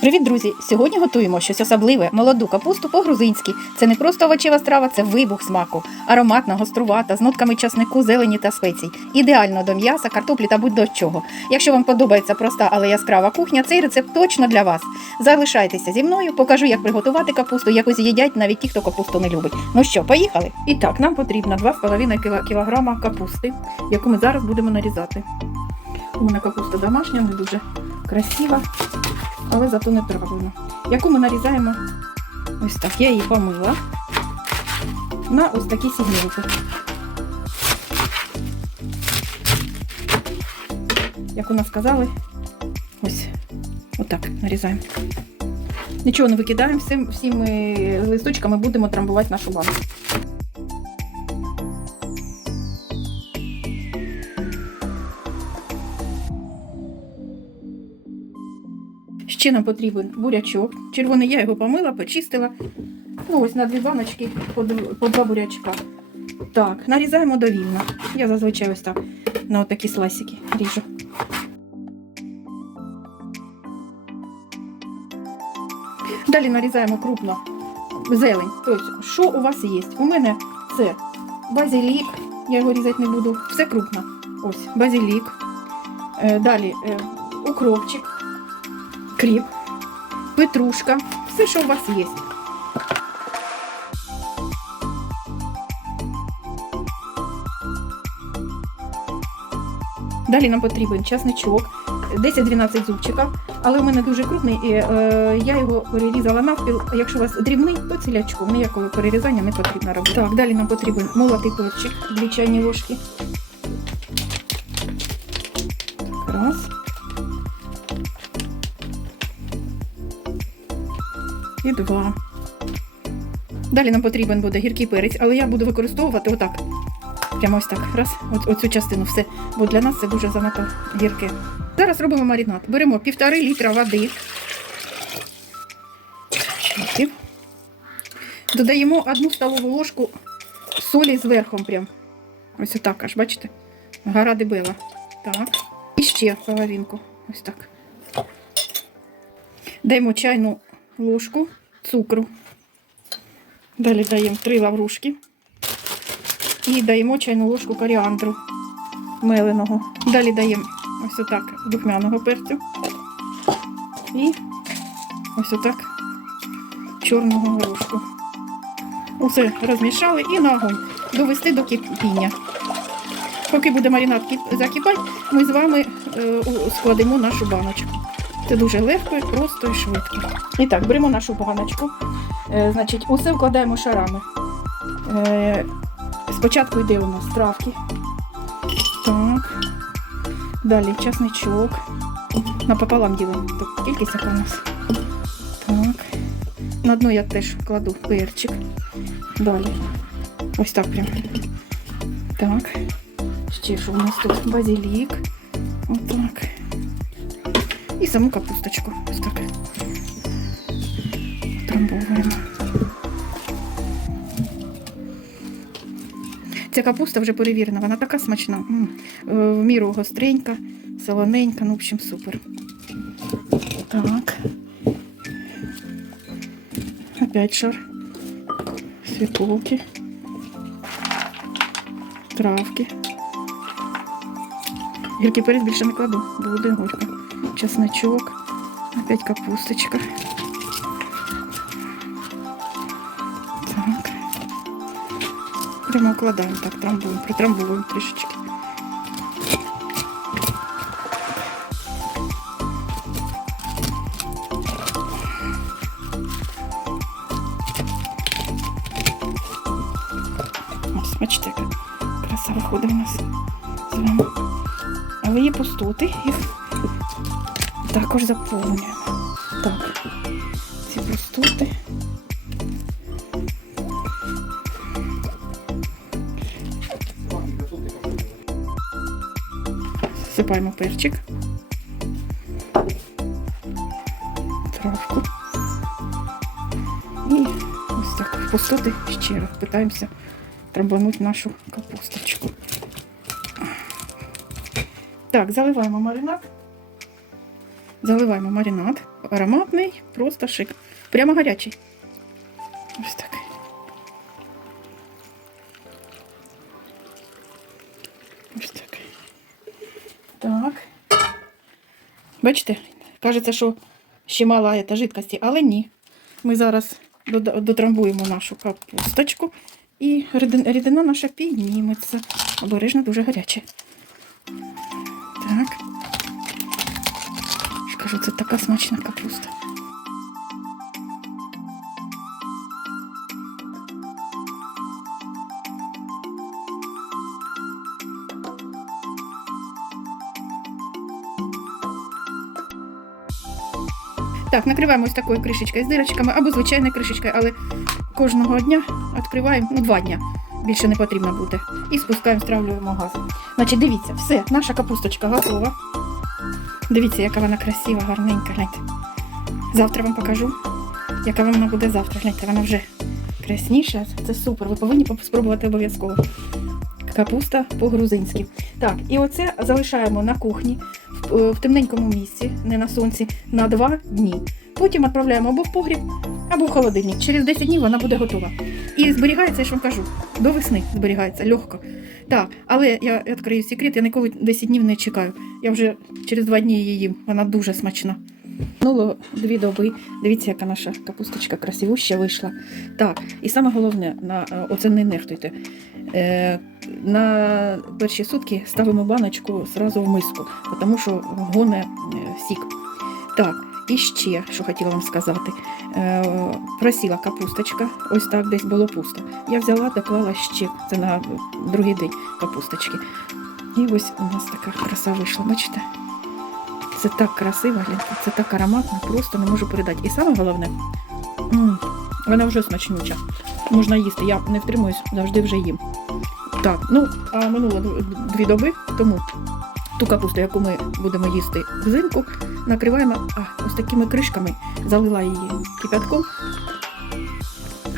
Привіт, друзі! Сьогодні готуємо щось особливе молоду капусту по-грузинськи. Це не просто овочева страва, це вибух смаку. Ароматна, гострувата, з нотками часнику, зелені та спецій. Ідеально до м'яса, картоплі та будь-до чого. Якщо вам подобається проста, але яскрава кухня, цей рецепт точно для вас. Залишайтеся зі мною, покажу, як приготувати капусту, яку з'їдять навіть ті, хто капусту не любить. Ну що, поїхали? І так, нам потрібно 2,5 кіла- кілограма капусти, яку ми зараз будемо нарізати. У мене капуста домашня, не дуже красива але зато не травлена. Яку ми нарізаємо ось так. Я її помила на ось такі сігнілки. Як у нас сказали, ось отак нарізаємо. Нічого не викидаємо, всім, всіми листочками будемо трамбувати нашу банку. Ще нам потрібен бурячок. Червоний я його помила, почистила. Ну, ось на дві баночки по, два бурячка. Так, нарізаємо довільно. Я зазвичай ось так на отакі слайсики ріжу. Далі нарізаємо крупно зелень. Тобто, що у вас є? У мене це базилік, я його різати не буду. Все крупно. Ось, базилік. Е, Далі е, укропчик кріп, петрушка, все, що у вас є. Далі нам потрібен часничок, 10-12 зубчиків, але у мене дуже крупний, і е, я його перерізала навпіл. Якщо у вас дрібний, то цілячком, ніякого перерізання не потрібно робити. Так, далі нам потрібен молотий перчик, 2 чайні ложки. І два. Далі нам потрібен буде гіркий перець, але я буду використовувати отак. Прямо ось так. Раз, от, оцю частину все. Бо для нас це дуже занадто гірке. Зараз робимо маринад. Беремо півтори літра води. Додаємо одну столову ложку солі зверху. Прям. Ось отак аж, бачите? Гора дебела. Так. І ще половинку. Ось так. Даємо чайну ложку цукру. Далі даємо 3 лаврушки. І даємо чайну ложку коріандру меленого. Далі даємо ось отак духмяного перцю. І ось отак чорного горошку. Усе розмішали і на огонь довести до кипіння. Поки буде маринад кип- закипати, ми з вами е, складемо нашу баночку. Це дуже легко, і просто і швидко. І так, беремо нашу баночку. Е, значить, усе вкладаємо шарами. Е, спочатку йде у нас травки. Так. Далі часничок. Напополам ділимо. Тобто кількість яка у нас. Так. На дно я теж кладу перчик. Далі. Ось так прям. Так. Ще що у нас тут базилік. Отак. І саму капусточку. Ось так. Трамбовуємо. Ця капуста вже перевірена, вона така смачна. Е, В міру гостренька, солоненька, ну, в общем, супер. Так. Опять шар. Свеколки. Травки. Гіркий перець більше не кладу, бо буде горько. Чесночок. Опять капусточка. Так. Прямо укладаємо так, трамбуємо, притрамбуємо трішечки. Ось, бачите, яка краса виходить у нас з вами. Але є пустоти, їх також заповнюємо. Так, ці пустоти. Засипаємо перчик. Травку. І ось так пустоти ще раз питаємося трамбанути нашу капусточку. Так, заливаємо маринад. Заливаємо маринад. ароматний, просто шик. Прямо гарячий. Ось так. Ось так. Так. Бачите, кажеться, що ще мала та жидкості, але ні. Ми зараз дотрамбуємо нашу капусточку і рідина наша підніметься. Обережно дуже гаряче. Так. Скажу, це така смачна капуста. Так, накриваємо ось такою кришечкою з дирочками або звичайною кришечкою, але кожного дня відкриваємо ну, два дня. Більше не потрібно буде. І спускаємо, стравлюємо газ. Значить, дивіться, все, наша капусточка готова. Дивіться, яка вона красива, гарненька. Гляньте. Завтра вам покажу, яка вона буде завтра. Гляньте, вона вже красніша. Це супер. Ви повинні спробувати обов'язково. Капуста по-грузинськи. Так, і оце залишаємо на кухні в, в темненькому місці, не на сонці, на два дні. Потім відправляємо або в погріб, або в холодильник. Через 10 днів вона буде готова. І зберігається, я ж вам кажу, до весни зберігається легко. Так, але я відкрию секрет, я ніколи 10 днів не чекаю. Я вже через два дні її їм. Вона дуже смачна. Минуло дві доби. Дивіться, яка наша капусточка красивуща вийшла. Так, і саме головне, на е, оце не нехтуйте. Е, на перші сутки ставимо баночку зразу в миску, тому що гоне е, сік. Так, і ще, що хотіла вам сказати. Е, просіла капусточка, ось так десь було пусто. Я взяла, доклала ще, це на другий день капусточки. І ось у нас така краса вийшла, бачите? Це так красиво, це так ароматно, просто не можу передати. І саме головне, вона вже смачнюча. Можна їсти. Я не втримуюсь, завжди вже їм. Так, ну а минуло дві доби, тому ту капусту, яку ми будемо їсти взимку, накриваємо а, ось такими кришками, залила її кипятком.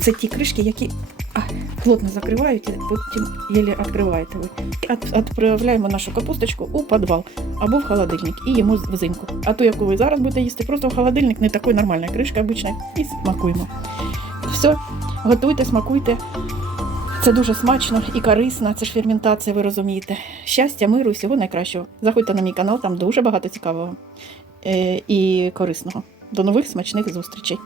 Це ті кришки, які а, плотно закривають, і потім єлі відкриваєте ви. І Відправляємо нашу капусточку у підвал або в холодильник і їмо взимку. А ту, яку ви зараз будете їсти, просто в холодильник, не такої нормальної кришки обичної, і смакуємо. Все, готуйте, смакуйте. Це дуже смачно і корисно, це ж ферментація, ви розумієте. Щастя, миру і всього найкращого. Заходьте на мій канал, там дуже багато цікавого е, і корисного. До нових смачних зустрічей!